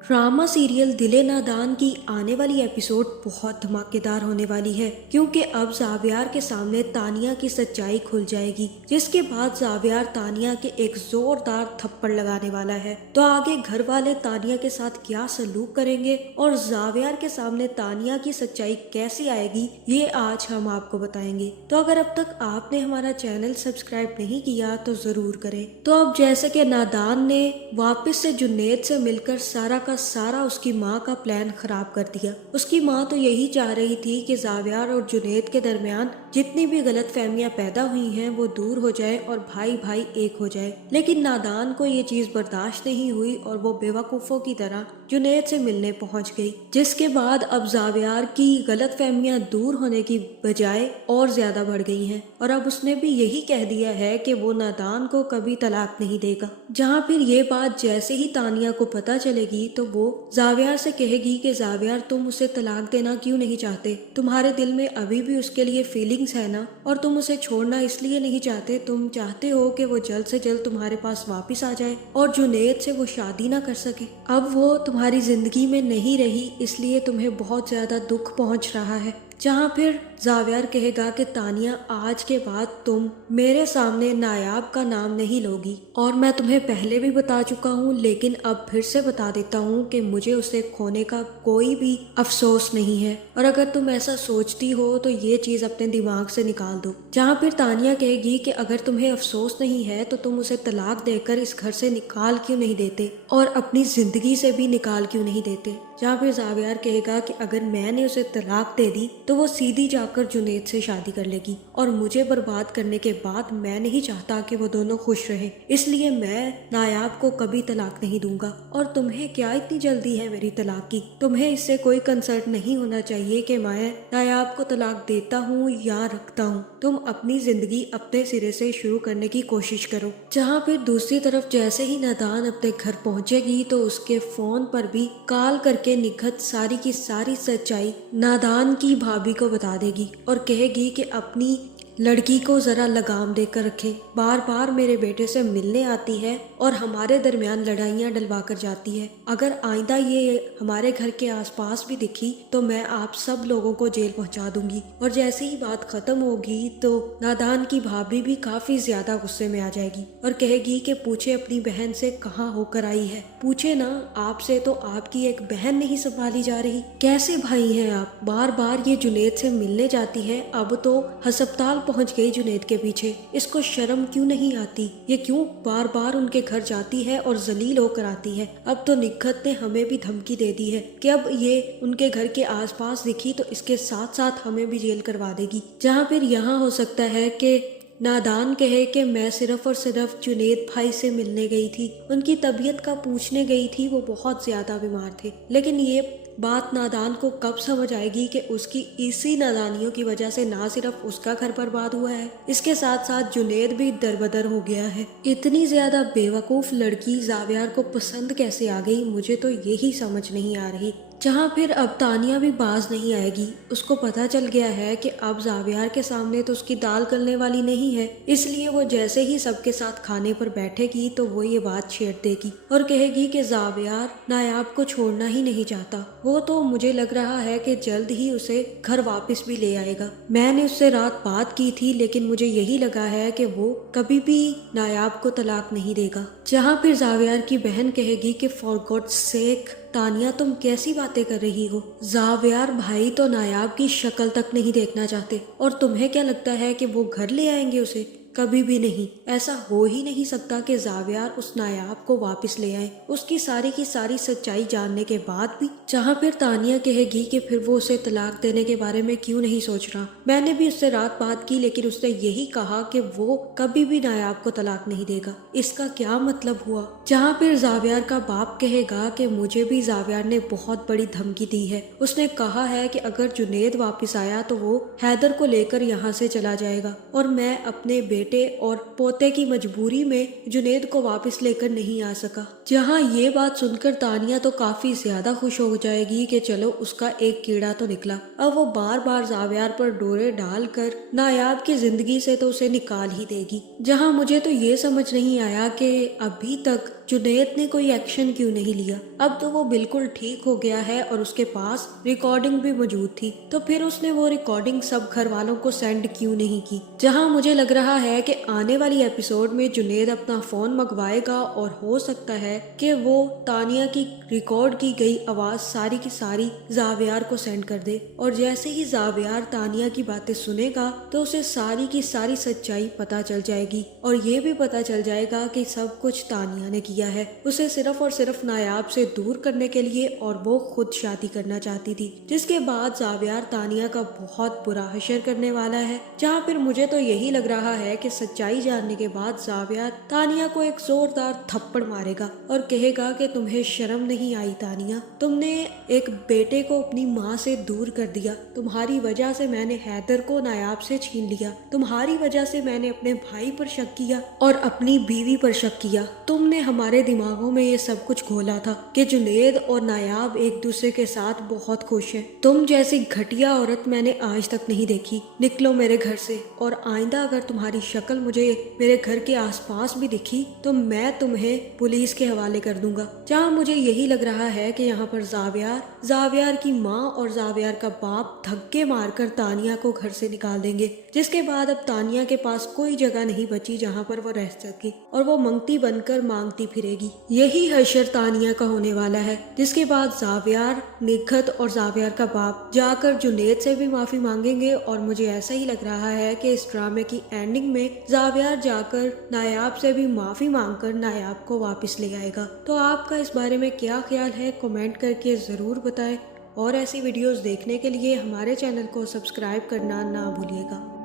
Drama serial दिले नादान की आने वाली एपिसोड बहुत धमाकेदार होने वाली है, क्योंकि अब जावियार के सामने तानिया की सच्चाई खुल जाएगी, जिसके बाद जावियार तानिया के एक जोरदार थप्पड़ लगाने वाला है। तो आगे घर वाले तानिया के साथ क्या सलूक करेंगे और जावियार के सामने तानिया की सच्चाई कैसे आएगी, ये आज हम आपको बताएंगे। तो अगर अब तक आपने हमारा चैनल सब्सक्राइब नहीं किया तो जरूर करें। तो अब जैसे कि नादान ने वापस से जुनैद से मिलकर सारा का सारा उसकी माँ का प्लान खराब कर दिया। उसकी माँ तो यही चाह रही थी कि जावियार और जुनैद के दरमियान जितनी भी गलत फहमियाँ पैदा हुई हैं वो दूर हो जाए और भाई भाई एक हो जाए, लेकिन नादान को ये चीज बर्दाश्त नहीं हुई और वो बेवकूफों की तरह जुनैद से मिलने पहुंच गई, जिसके बाद अब जावियार की गलत फहमियाँ दूर होने की बजाय और ज्यादा बढ़ गई हैं और अब उसने भी यही कह दिया है कि वो नादान को कभी तलाक नहीं देगा। जहाँ फिर ये बात जैसे ही तानिया को पता चलेगी तो वो जावियार से कहेगी कि जावियार, तुम उसे तलाक देना क्यों नहीं चाहते? तुम्हारे दिल में अभी भी उसके लिए फीलिंग्स है ना, और तुम उसे छोड़ना इसलिए नहीं चाहते, तुम चाहते हो कि वो जल्द से जल्द तुम्हारे पास वापस आ जाए और जुनैद से वो शादी ना कर सके। अब वो तुम्हारी जिंदगी में नहीं रही, इसलिए तुम्हें बहुत ज्यादा दुख पहुंच रहा है। जहाँ फिर जावियार कहेगा कि तानिया, आज के बाद तुम मेरे सामने नायाब का नाम नहीं लोगी, और मैं तुम्हें पहले भी बता चुका हूँ लेकिन अब फिर से बता देता हूँ कि मुझे उसे खोने का कोई भी अफसोस नहीं है, और अगर तुम ऐसा सोचती हो तो ये चीज अपने दिमाग से निकाल दो। जहाँ फिर तानिया कहेगी कि अगर तुम्हें अफसोस नहीं है तो तुम उसे तलाक देकर इस घर से निकाल क्यों नहीं देते और अपनी जिंदगी से भी निकाल क्यों नहीं देते। जहाँ फिर जावियार कहेगा कि अगर मैंने उसे तलाक दे दी तो वो सीधी जाकर जुनैद से शादी कर लेगी, और मुझे बर्बाद करने के बाद मैं नहीं चाहता कि वो दोनों खुश रहे, इसलिए मैं नायाब को कभी तलाक नहीं दूंगा। और तुम्हें क्या इतनी जल्दी है मेरी तलाक की? तुम्हें इससे कोई कंसर्न नहीं होना चाहिए कि मैं नायाब को तलाक देता हूँ या रखता हूँ। तुम अपनी जिंदगी अपने सिरे से शुरू करने की कोशिश करो। जहाँ फिर दूसरी तरफ जैसे ही नादान अपने घर पहुंचेगी तो उसके फोन पर भी कॉल करके निखत सारी की सारी सच्चाई नादान की भाभी को बता देगी और कहेगी कि अपनी लड़की को जरा लगाम देकर रखे, बार बार मेरे बेटे से मिलने आती है और हमारे दरमियान लड़ाइयाँ डलवा कर जाती है। अगर आइंदा ये हमारे घर के आसपास भी दिखी तो मैं आप सब लोगों को जेल पहुंचा दूंगी। और जैसे ही बात खत्म होगी तो नादान की भाभी भी काफी ज्यादा गुस्से में आ जाएगी और कहेगी कि पूछे अपनी बहन से कहाँ होकर आई है, पूछे ना, आपसे तो आपकी एक बहन नहीं संभाली जा रही। कैसे भाई हैं आप? बार बार ये जुनैद से मिलने जाती है, अब तो अस्पताल पहुंच गई जुनैद के पीछे। इसको शर्म क्यों नहीं आती? ये क्यों बार बार उनके घर जाती है और जलील होकर आती है? अब तो निखत ने हमें भी धमकी दे दी है कि अब ये उनके घर के आसपास दिखी तो इसके साथ साथ हमें भी जेल करवा देगी। जहाँ फिर यहाँ हो सकता है कि नादान कहे कि मैं सिर्फ और सिर्फ जुनैद भाई से मिलने गई थी, उनकी तबीयत का पूछने गई थी, वो बहुत ज्यादा बीमार थे। लेकिन ये बात नादान को कब समझ आएगी कि उसकी इसी नादानियों की वजह से ना सिर्फ उसका घर बर्बाद हुआ है, इसके साथ साथ जुनैद भी दरबदर हो गया है। इतनी ज्यादा बेवकूफ लड़की जावियार को पसंद कैसे आ गई, मुझे तो यही समझ नहीं आ रही। जहाँ फिर अब तानिया भी बाज नहीं आएगी। उसको पता चल गया है कि अब जावियार के सामने तो उसकी दाल गलने वाली नहीं है, इसलिए वो जैसे ही सबके साथ खाने पर बैठेगी तो वो ये बात छेड़ देगी और कहेगी कि जावियार नायाब को छोड़ना ही नहीं चाहता। वो तो मुझे लग रहा है कि जल्द ही उसे घर वापस भी ले आएगा। मैंने उससे रात बात की थी लेकिन मुझे यही लगा है कि वो कभी भी नायाब को तलाक नहीं देगा। जहाँ फिर जावियार की बहन कहेगी कि फॉर गॉड्स सेक तानिया, तुम कैसी बातें कर रही हो? जावियार भाई तो नायाब की शक्ल तक नहीं देखना चाहते, और तुम्हें क्या लगता है कि वो घर ले आएंगे उसे? कभी भी नहीं। ऐसा हो ही नहीं सकता कि जावियार उस नायाब को वापस ले आए, उसकी सारी की सारी सच्चाई जानने के बाद भी। जहाँ फिर तानिया कहेगी कि फिर वो उसे तलाक देने के बारे में क्यों नहीं सोच रहा। मैंने भी उससे रात बात की लेकिन उसने यही कहा कि वो कभी भी नायाब को तलाक नहीं देगा। इसका क्या मतलब हुआ? जहाँ फिर जावियार का बाप कहेगा कि मुझे भी जावियार ने बहुत बड़ी धमकी दी है। उसने कहा है कि अगर जुनैद वापस आया तो वो हैदर को लेकर यहाँ से चला जाएगा, और मैं अपने बेटे और पोते की मजबूरी में जुनैद को वापस लेकर नहीं आ सका। जहाँ ये बात सुनकर तानिया तो काफी ज्यादा खुश हो जाएगी कि चलो उसका एक कीड़ा तो निकला। अब वो बार बार जावियार पर डोरे डालकर नायाब की जिंदगी से तो उसे निकाल ही देगी। जहाँ मुझे तो ये समझ नहीं आया कि अभी तक जुनैद ने कोई एक्शन क्यों नहीं लिया? अब तो वो बिल्कुल ठीक हो गया है और उसके पास रिकॉर्डिंग भी मौजूद थी, तो फिर उसने वो रिकॉर्डिंग सब घर वालों को सेंड क्यों नहीं की? जहां मुझे लग रहा है कि आने वाली एपिसोड में जुनैद अपना फोन मंगवाएगा और हो सकता है कि वो तानिया की रिकॉर्ड की गई आवाज सारी की सारी जावियार को सेंड कर दे, और जैसे ही जावियार तानिया की बातें सुनेगा तो उसे सारी की सारी सच्चाई पता चल जाएगी और ये भी पता चल जाएगा कि सब कुछ तानिया ने किया है, उसे सिर्फ और सिर्फ नायाब से दूर करने के लिए, और वो खुद शादी करना चाहती थी। जिसके बाद जावियार तानिया का बहुत बुरा हशर करने वाला है, जहाँ फिर मुझे तो यही लग रहा है कि सच्चाई जानने के बाद जावियार तानिया को एक जोरदार थप्पड़ मारेगा और कहेगा कि तुम्हें शर्म नहीं आई तानिया, तुमने एक बेटे को अपनी माँ से दूर कर दिया, तुम्हारी वजह से मैंने हैदर को नायाब से छीन लिया, तुम्हारी वजह से मैंने अपने भाई पर शक किया और अपनी बीवी पर शक किया, तुमने हमारे दिमागों में ये सब कुछ घोला था कि जुनैद और नायाब एक दूसरे के साथ बहुत खुश हैं। तुम जैसी घटिया औरत मैंने आज तक नहीं देखी, निकलो मेरे घर से, और आइंदा अगर तुम्हारी शक्ल मुझे मेरे घर के आसपास भी दिखी तो मैं तुम्हें पुलिस के हवाले कर दूंगा। जहाँ मुझे यही लग रहा है कि यहाँ पर जावियार की माँ और जावियार का बाप धक्के मारकर तानिया को घर से निकाल देंगे, जिसके बाद अब तानिया के पास कोई जगह नहीं बची जहाँ पर वो रह सके और वो मंगती बनकर मांगती फिरेगी। यही हशर तानिया का होने वाला है, जिसके बाद जावियार, निखत और जावियार का बाप जाकर जुनैद से भी माफी मांगेंगे, और मुझे ऐसा ही लग रहा है कि इस ड्रामे की एंडिंग में जावियार जाकर नायाब से भी माफी मांगकर नायाब को वापस ले आएगा। तो आपका इस बारे में क्या ख्याल है, कमेंट करके जरूर बताएं, और ऐसी वीडियोस देखने के लिए हमारे चैनल को सब्सक्राइब करना ना भूलिएगा।